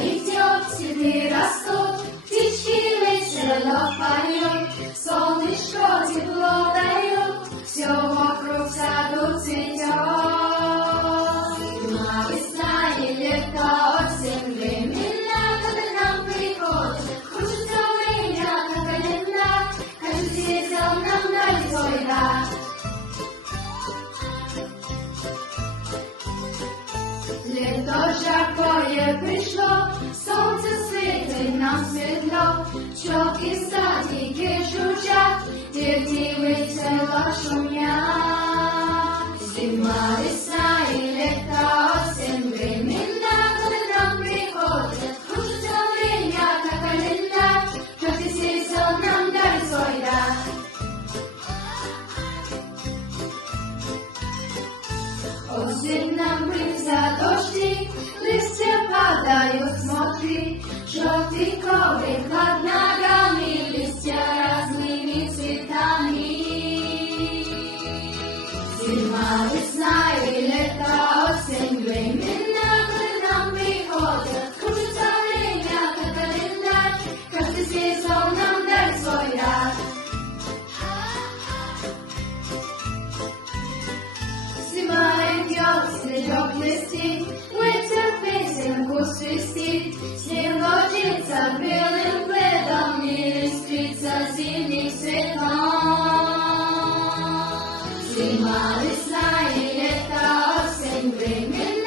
идет тебе растут, птички весело поют, солнышко тепло дает, все вокруг в саду цветет. Зима, весна и лето, осень, времена, когда к нам приходят, кружится время, как календарь, каждый детям нам дарит свой дар. Лето жаркое пришло, солнце светит нам светло, пчелки в садике жужжат, ветки весело шумят. Зима, весна и лето, осень, времена, когда к нам приходят, кружится время, как календарь, каждый сезон нам дарит свой дар. Осень нам близко дождик, листья падают, смотри, желтый коврик под ногами, листья разными цветами. Зима, весна и лето, осень, времена, когда к нам приходят, кружится время, как календарь, каждый сезон нам дарит свой дар. Зима идет, снежок блестит, ветер песенку свистит, снег ложится белым пледом и листвится зимних цветов. Зима, весна и лето, осень, времена.